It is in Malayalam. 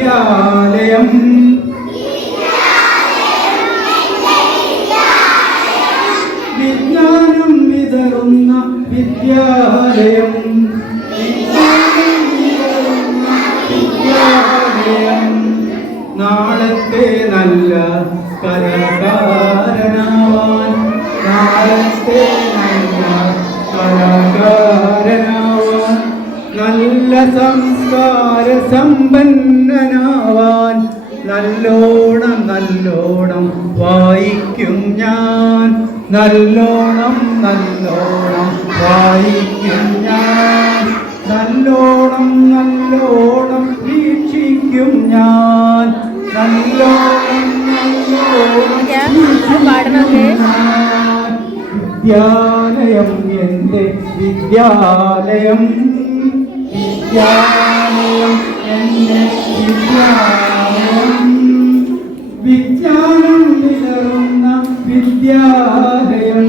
വിദ്യാലയം. വിജ്ഞാനം വിതറുന്ന വിദ്യാലയം. വിദ്യാലയം. നാളത്തെ നല്ല കലാകാരനാവാൻ. നാളത്തെ നല്ല കലാകാരനാവാൻ. നല്ല സംസ്കാര സമ്പന്നനാവാൻ നല്ലോണം നല്ലോണം വായിക്കും ഞാൻ. നല്ലോണം നല്ലോണം വായിക്കും ഞാൻ. നല്ലോണം നല്ലോണം വീക്ഷിക്കും ഞാൻ. നല്ലോണം. വിദ്യാലയം എന്റെ വിദ്യാലയം. വിദ്യാലയം എന്റെ വിദ്യാലയം വിജ്ഞാനം വിതറുന്ന വിദ്യാലയം